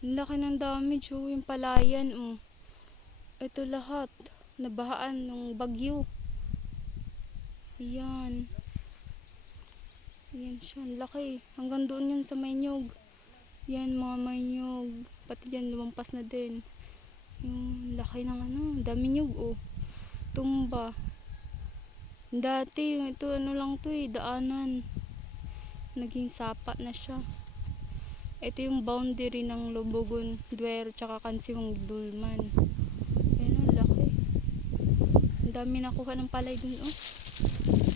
Ang laki ng damage oh, yung palayan oh. Ito lahat, nabahaan ng bagyo. Ayan. Ayan siya, ang laki. Hanggang doon yun sa Maynyog. Yan mga Maynyog. Pati dyan lumampas na din. Yung laki ng ano, dami nyug oh. Tumba. Dati, ito ano lang to eh, daanan. Naging sapa na siya. Ito yung boundary ng Lobogon, Duero, tsaka Kansiwang Dulman. Ayan ang laki. Ang dami nakuha ng palay dun oh.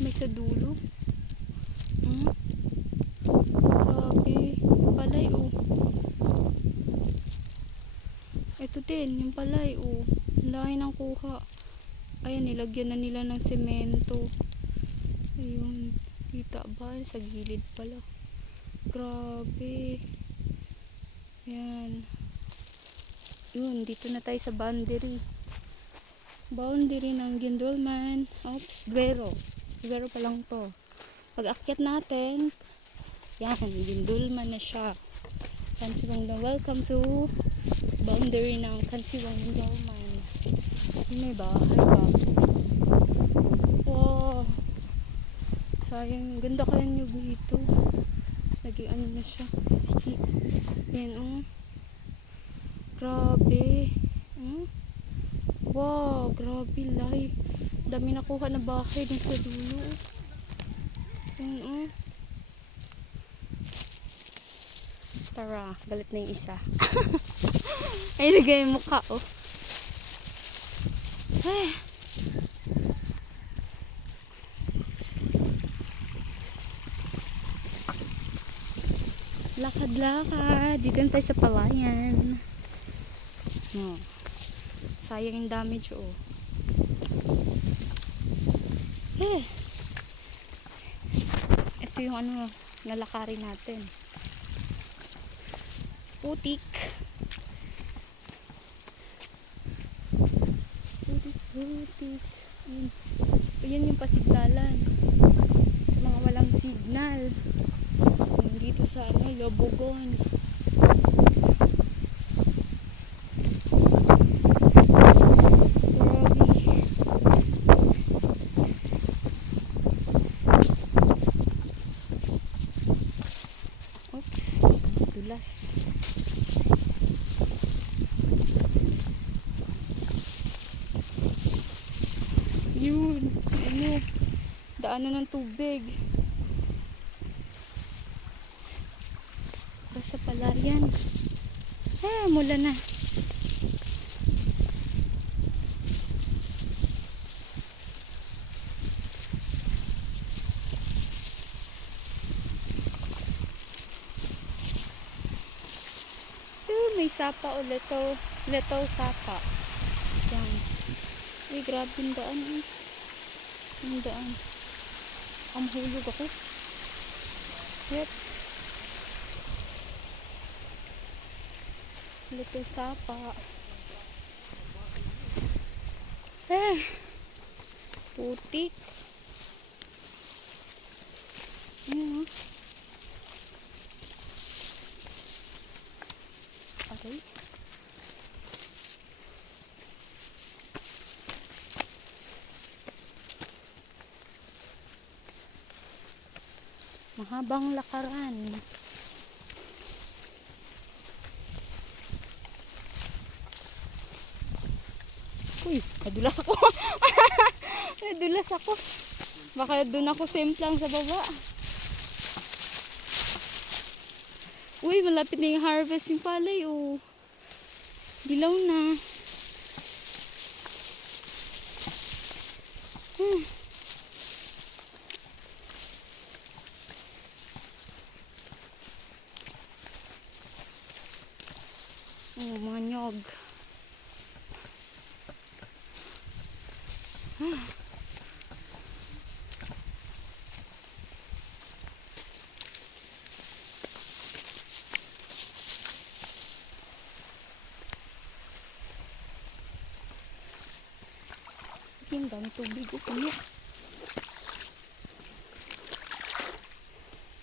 May sa dulo. Grabe. Palay oh. Ito din, yung palay oh. Ang laki ng kuha. Ayan, nilagyan na nila ng semento. Ayun. Kita ba? Sa gilid pala. Grabe. Ayan. Yun, dito na tayo sa boundary. Boundary ng Gindulman. Oops, Duero. Duero pa lang to. Pag akyat natin, yan, Gindulman na siya. Kansiwang na welcome to boundary ng Kansiwang Gindulman. May bahay ba? Wow. Sayang, ganda kaya nyo dito. Naging ano na siya. Sige. Yan oh. Grabe. Wow, grabe lay. Dami nakuha na bahay dun sa dulo. Yan oh. Tara, galit na yung isa. Ay, lagay yung mukha oh. Ay. Lakad-lakad. Dito tayo sa palayan. No. Sayang yung damage oh. Ito yung ano, nalakarin natin. Putik. Putik. Ayan yung pasignalan. Sa mga walang signal. Dito sa ano, Lobogon. Oops, dulas. Yun, ano, daanan ng tubig. Basta palayan. Mula na. May sapa o letaw sapa. Yan. Uy, grabe yung daan eh. Yung daan. Ang hulog ako. Yep. Letaw sapa. Putik. Ayan oh. Okay. Mahabang lakaran. Uy, nadulas ako. Nadulas ako. Baka doon ako semplang sa baba. Uy, malapit na yung harvesting palay oh. Dilaw na. Oh, mga nyog. Ang dami tubig o kuya.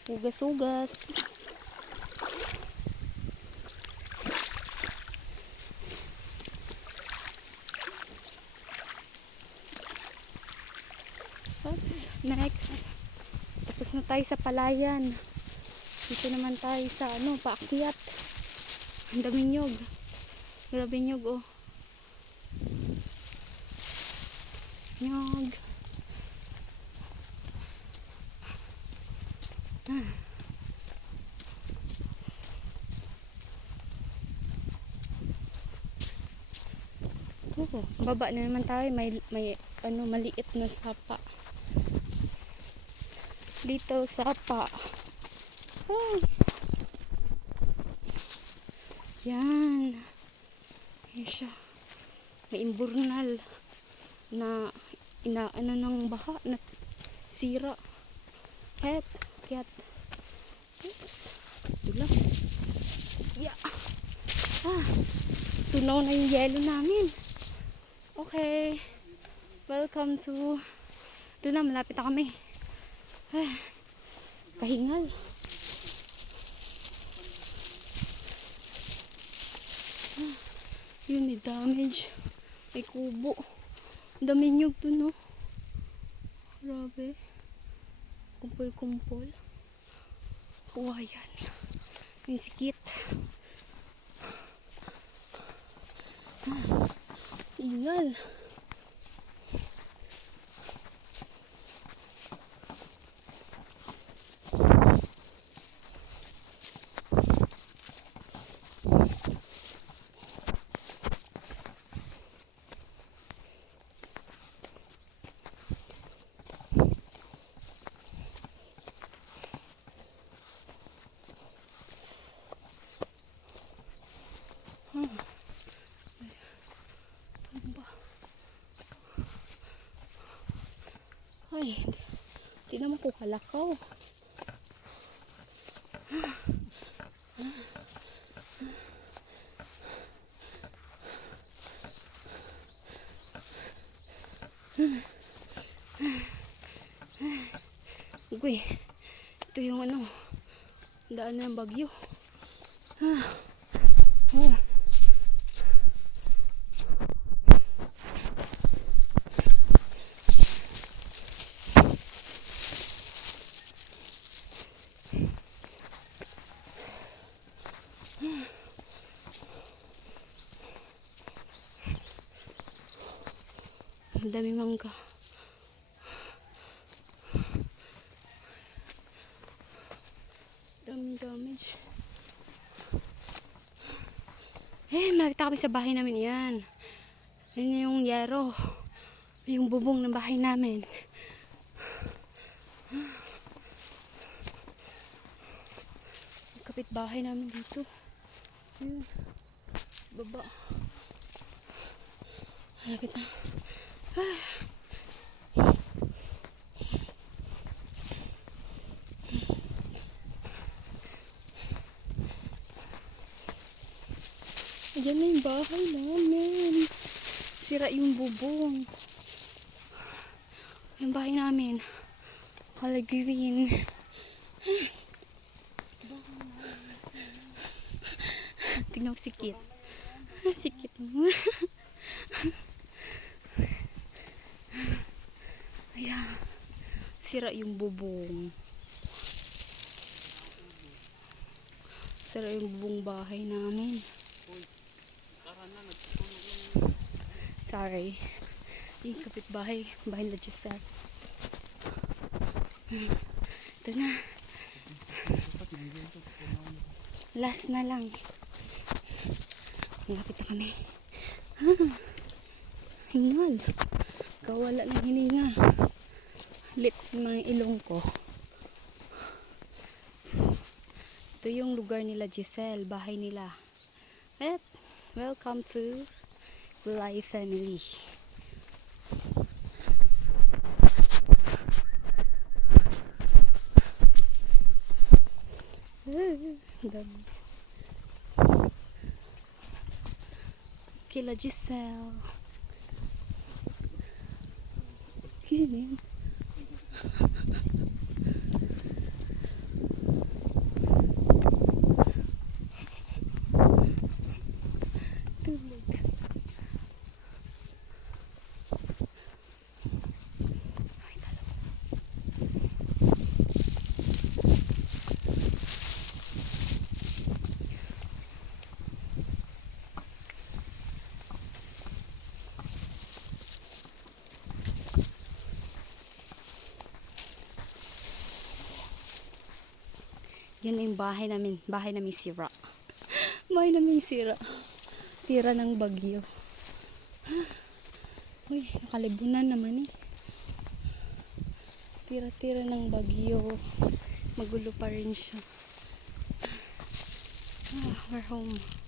Hugas-hugas. tayo sa palayan. Dito naman tayo sa paakyat. Ang daming nyog. Grabe nyog oh. Nyog. Baba na naman tayo, may maliit na sapa. Dito sapa. Ay. Yan. Yan siya. May imburnal na inaano ng baha na sira. Hep, kiat. Oops. Dulas. Yeah. Tunaw na yung yelo namin. Okay. Welcome to... Doon na, malapit na kami. Kahingal. Yun, may damage. May kubo. Dami nyug doon, no? Grabe. Kumpol-kumpol. Ayan. May sikit. Ingal. Ay, di naman ko kalakaw. Uy, ito yung daan ng bagyo. Ang dami mangga. Daming damage. Malapit kami sa bahay namin yan. Yan yung yero. Yung bubong ng bahay namin. Kapit bahay namin dito. Yun. Baba. Malapit na. Ayan na yung bahay namin. Sira yung bubong. Yung bahay namin. Color green. Tingnan ko sikit. Sikit mo. Ayan. Sira yung bubong. Sira yung bubong bahay namin. Sorry. Yung kapitbahay, bahay na Giselle. Ito na. Last na lang. Malapit na kami. Hingal. Kawala ng hininga. Lit ng mga ilong ko. Ito yung lugar nila Giselle, bahay nila. At welcome to Gulay family. Kila Giselle. Kinin. Yan na yung bahay namin. Bahay namin sira. Bahay namin sira. Tira ng bagyo. Uy, nakalibunan naman eh. Tira-tira ng bagyo. Magulo pa rin siya. We're home.